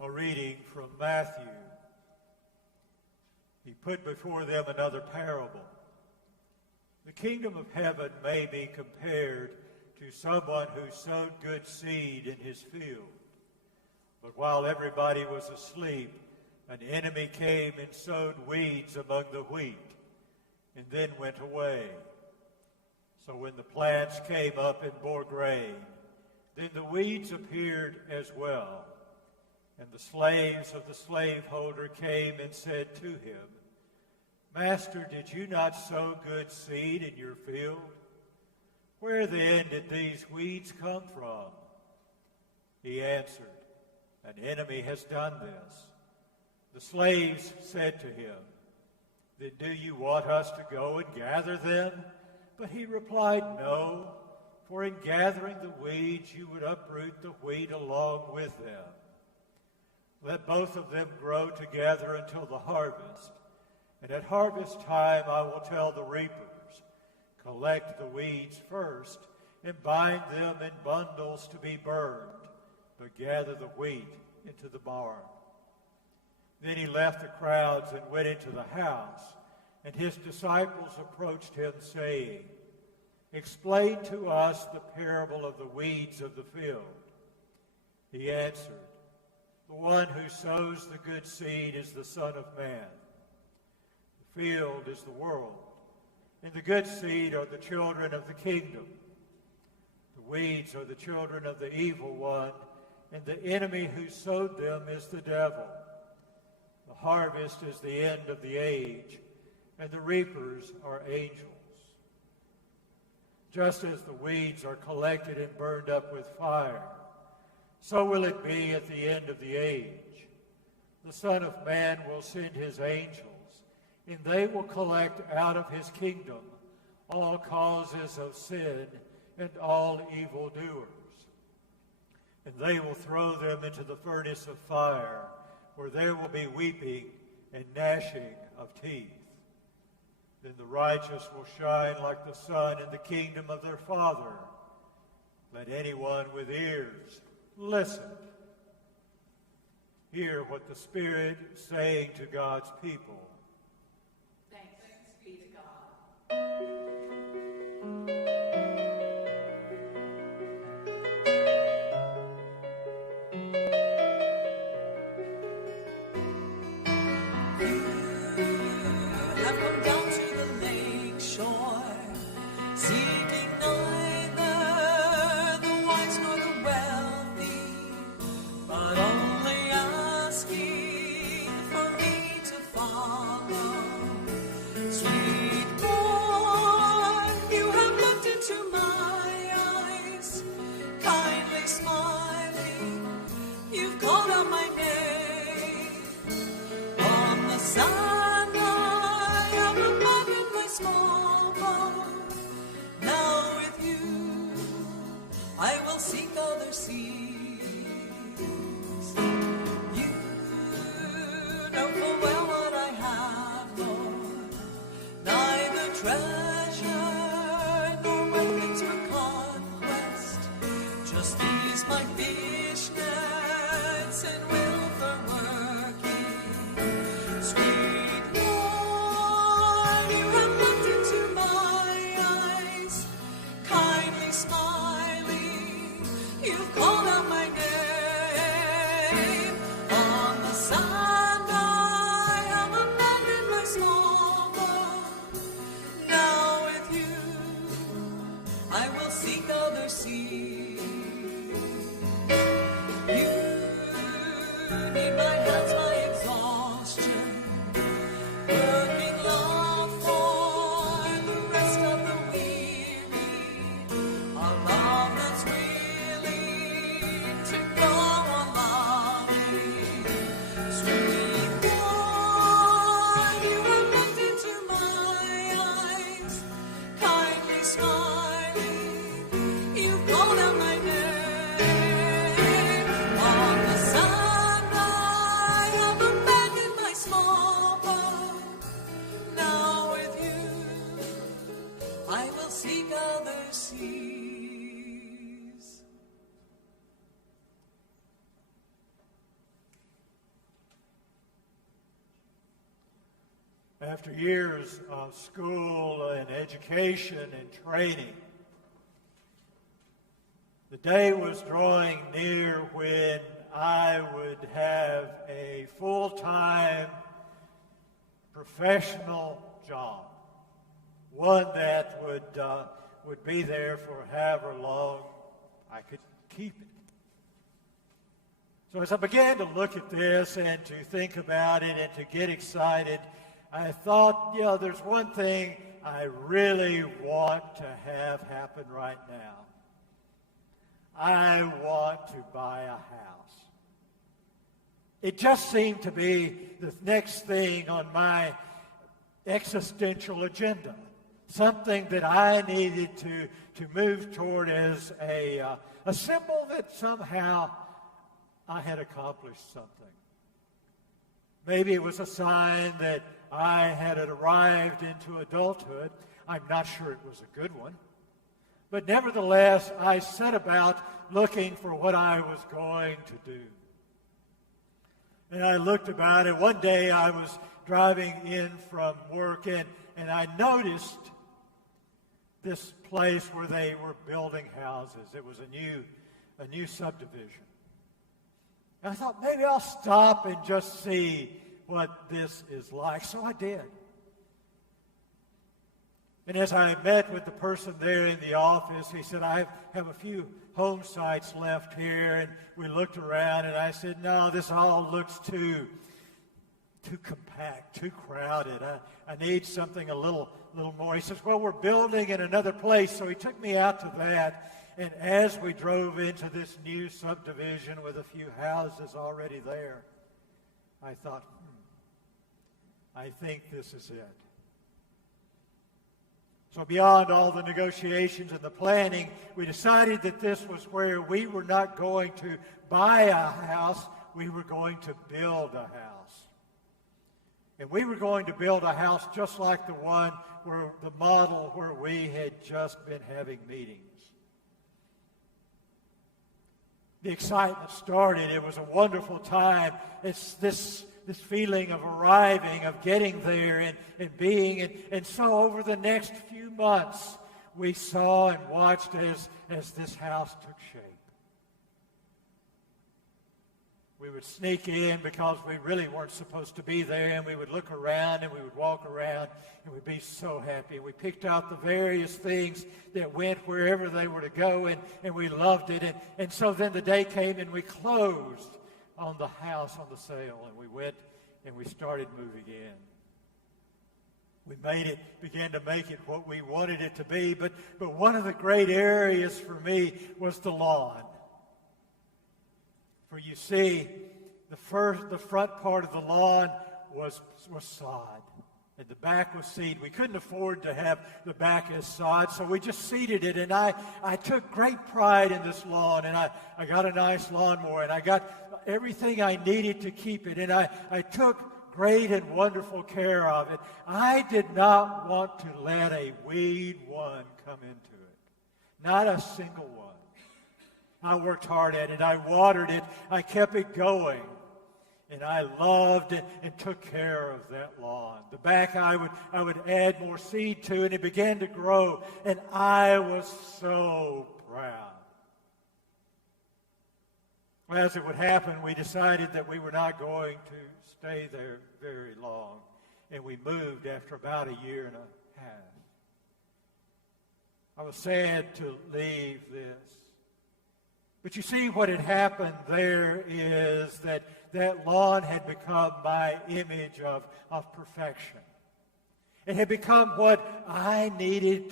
A reading from Matthew. He put before them another parable. The kingdom of heaven may be compared to someone who sowed good seed in his field. But while everybody was asleep, an enemy came and sowed weeds among the wheat, and then went away. So when the plants came up and bore grain, then the weeds appeared as well. And the slaves of the slaveholder came and said to him, Master, did you not sow good seed in your field? Where then did these weeds come from? He answered, An enemy has done this. The slaves said to him, Then do you want us to go and gather them? But he replied, No, for in gathering the weeds you would uproot the wheat along with them. Let both of them grow together until the harvest. And at harvest time I will tell the reapers, Collect the weeds first, and bind them in bundles to be burned, but gather the wheat into the barn. Then he left the crowds and went into the house, and his disciples approached him, saying, Explain to us the parable of the weeds of the field. He answered, The one who sows the good seed is the Son of Man. The field is the world, and the good seed are the children of the kingdom. The weeds are the children of the evil one, and the enemy who sowed them is the devil. The harvest is the end of the age, and the reapers are angels. Just as the weeds are collected and burned up with fire, so will it be at the end of the age. The Son of Man will send his angels, and they will collect out of his kingdom all causes of sin and all evildoers. And they will throw them into the furnace of fire, where there will be weeping and gnashing of teeth. Then the righteous will shine like the sun in the kingdom of their Father. Let anyone with ears listen. Hear what the Spirit is saying to God's people. Thanks be to God. After years of school and education and training, the day was drawing near when I would have a full-time professional job, one that would be there for however long I could keep it. So as I began to look at this and to think about it and to get excited, I thought, there's one thing I really want to have happen right now. I want to buy a house. It just seemed to be the next thing on my existential agenda, something that I needed to move toward as a symbol that somehow I had accomplished something. Maybe it was a sign that I had arrived into adulthood. I'm not sure it was a good one. But nevertheless, I set about looking for what I was going to do. And I looked about it. One day I was driving in from work, and I noticed this place where they were building houses. It was a new subdivision. And I thought, maybe I'll stop and just see what this is like. So I did. And as I met with the person there in the office, he said, I have a few home sites left here. And we looked around, and I said, no, this all looks too compact, too crowded. I need something a little more. He says, well, we're building in another place. So he took me out to that. And as we drove into this new subdivision with a few houses already there, I thought, I think this is it. So beyond all the negotiations and the planning, we decided that this was where we were not going to buy a house, we were going to build a house. And we were going to build a house just like the one where the model where we had just been having meetings. The excitement started. It was a wonderful time. It's this feeling of arriving, of getting there and being. And so over the next few months, we saw and watched as this house took shape. We would sneak in because we really weren't supposed to be there, and we would look around and we would walk around and we'd be so happy. We picked out the various things that went wherever they were to go, and we loved it. And so then the day came and we closed on the house on the sale, and we went and we started moving in. We began to make it what we wanted it to be, but one of the great areas for me was the lawn. For you see, the front part of the lawn was sod, and the back was seed. We couldn't afford to have the back as sod, so we just seeded it. And I took great pride in this lawn, and I got a nice lawnmower, and I got everything I needed to keep it, and I took great and wonderful care of it. I did not want to let a weed one come into it, not a single one. I worked hard at it. I watered it. I kept it going. And I loved it and took care of that lawn. The back I would add more seed to, and it began to grow. And I was so proud. As it would happen, we decided that we were not going to stay there very long. And we moved after about a year and a half. I was sad to leave this. But you see, what had happened there is that lawn had become my image of perfection. It had become what I needed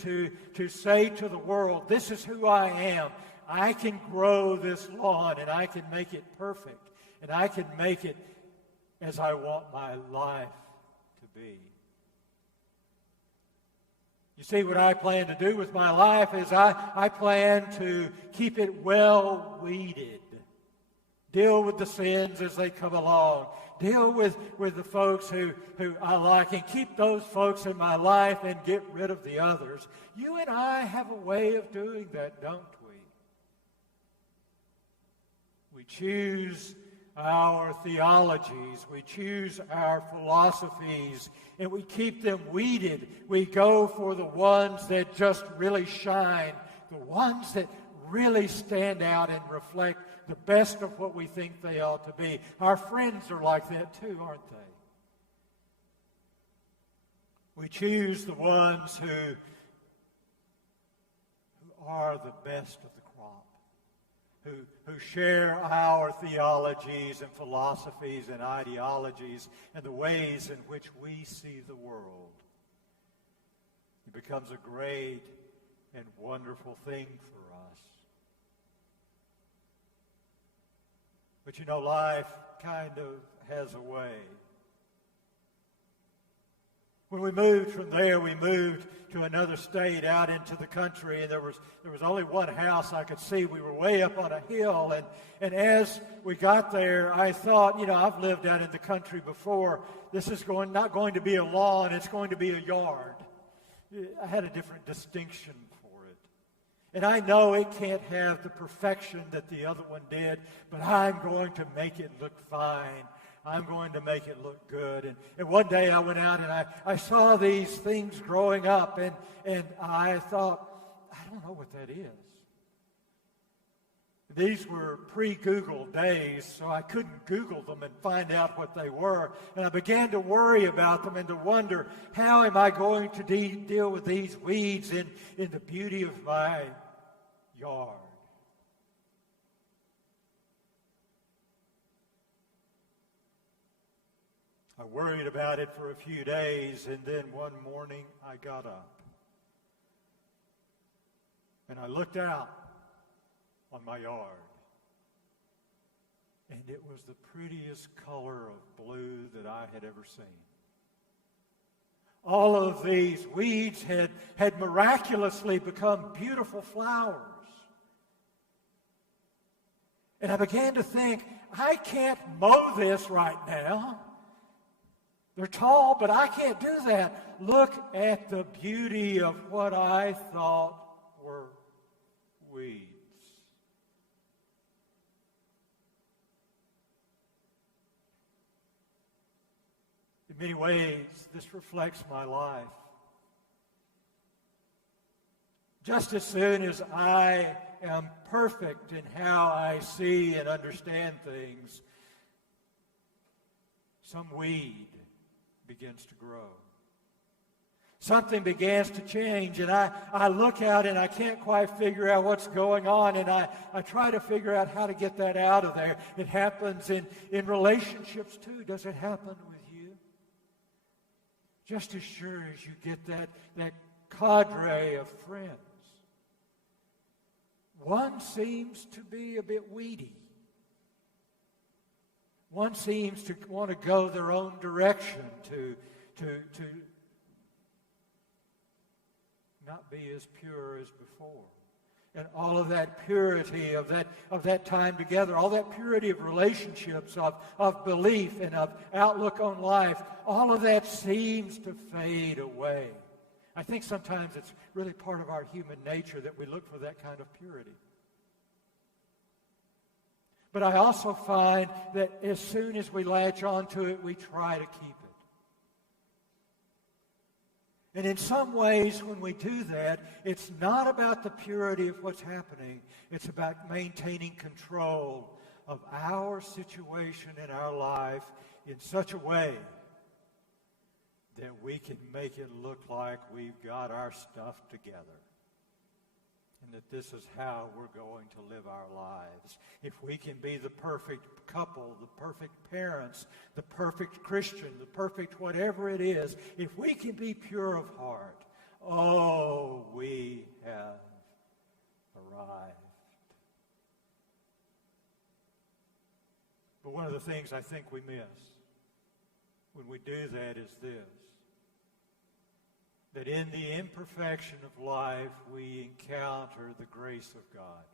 to say to the world, this is who I am. I can grow this lawn, and I can make it perfect, and I can make it as I want my life to be. You see, what I plan to do with my life is I plan to keep it well weeded. Deal with the sins as they come along. Deal with the folks who I like, and keep those folks in my life and get rid of the others. You and I have a way of doing that, don't we? We choose our theologies, we choose our philosophies, and we keep them weeded. We go for the ones that just really shine, the ones that really stand out and reflect the best of what we think they ought to be. Our friends are like that too, aren't they? We choose the ones who are the best of the crop, who share our theologies and philosophies and ideologies and the ways in which we see the world. It becomes a great and wonderful thing for us. But you know, life kind of has a way. When we moved from there, we moved to another state out into the country, and there was only one house I could see. We were way up on a hill, and as we got there, I thought, I've lived out in the country before. This is not going to be a lawn, it's going to be a yard. I had a different distinction for it. And I know it can't have the perfection that the other one did, but I'm going to make it look fine. I'm going to make it look good. And one day I went out and I saw these things growing up, and I thought, I don't know what that is. These were pre-Google days, so I couldn't Google them and find out what they were. And I began to worry about them and to wonder, how am I going to deal with these weeds in the beauty of my yard? I worried about it for a few days, and then one morning I got up. And I looked out on my yard. And it was the prettiest color of blue that I had ever seen. All of these weeds had miraculously become beautiful flowers. And I began to think, I can't mow this right now. They're tall, but I can't do that. Look at the beauty of what I thought were weeds. In many ways, this reflects my life. Just as soon as I am perfect in how I see and understand things, some weed begins to grow. Something begins to change, and I look out and I can't quite figure out what's going on, and I try to figure out how to get that out of there. It happens in relationships too. Does it happen with you? Just as sure as you get that cadre of friends, one seems to be a bit weedy. One seems to want to go their own direction, to not be as pure as before. And all of that purity of that time together, all that purity of relationships, of belief and of outlook on life, all of that seems to fade away. I think sometimes it's really part of our human nature that we look for that kind of purity. But I also find that as soon as we latch onto it, we try to keep it. And in some ways, when we do that, it's not about the purity of what's happening. It's about maintaining control of our situation in our life in such a way that we can make it look like we've got our stuff together. And that this is how we're going to live our lives. If we can be the perfect couple, the perfect parents, the perfect Christian, the perfect whatever it is, if we can be pure of heart, oh, we have arrived. But one of the things I think we miss when we do that is this: that in the imperfection of life, we encounter the grace of God.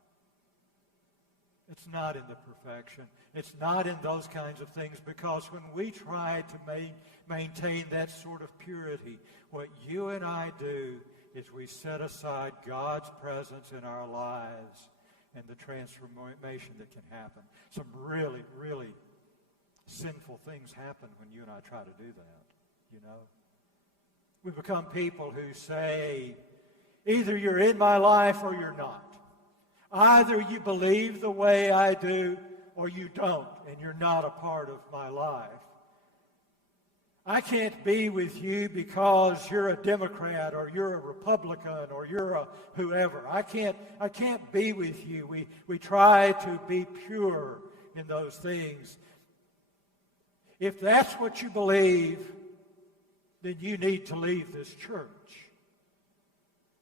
It's not in the perfection. It's not in those kinds of things, because when we try to maintain that sort of purity, what you and I do is we set aside God's presence in our lives and the transformation that can happen. Some really, really sinful things happen when you and I try to do that, you know. We become people who say, either you're in my life or you're not. Either you believe the way I do or you don't, and you're not a part of my life. I can't be with you because you're a Democrat or you're a Republican or you're a whoever. I can't be with you. We try to be pure in those things. If that's what you believe, then you need to leave this church.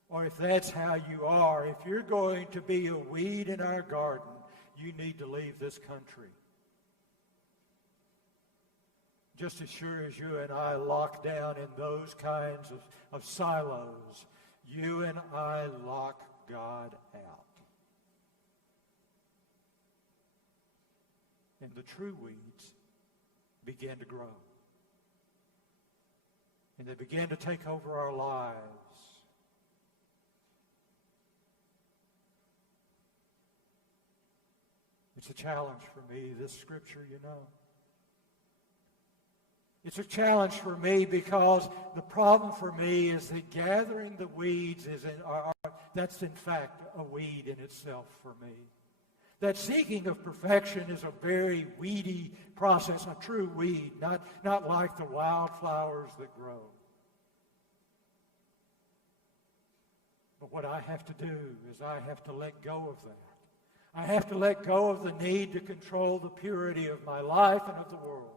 Or if that's how you are, if you're going to be a weed in our garden, you need to leave this country. Just as sure as you and I lock down in those kinds of silos, you and I lock God out. And the true weeds begin to grow. And they begin to take over our lives. It's a challenge for me, this scripture, you know. It's a challenge for me because the problem for me is that gathering the weeds that's in fact a weed in itself for me. That seeking of perfection is a very weedy process, a true weed, not like the wildflowers that grow. But what I have to do is I have to let go of that. I have to let go of the need to control the purity of my life and of the world.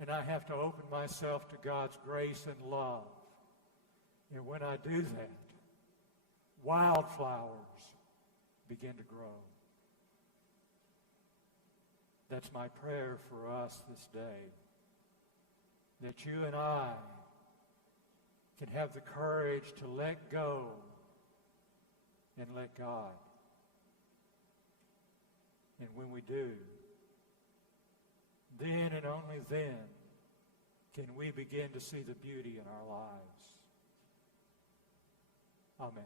And I have to open myself to God's grace and love. And when I do that, wildflowers begin to grow. That's my prayer for us this day. That you and I can have the courage to let go and let God. And when we do, then and only then can we begin to see the beauty in our lives. Amen.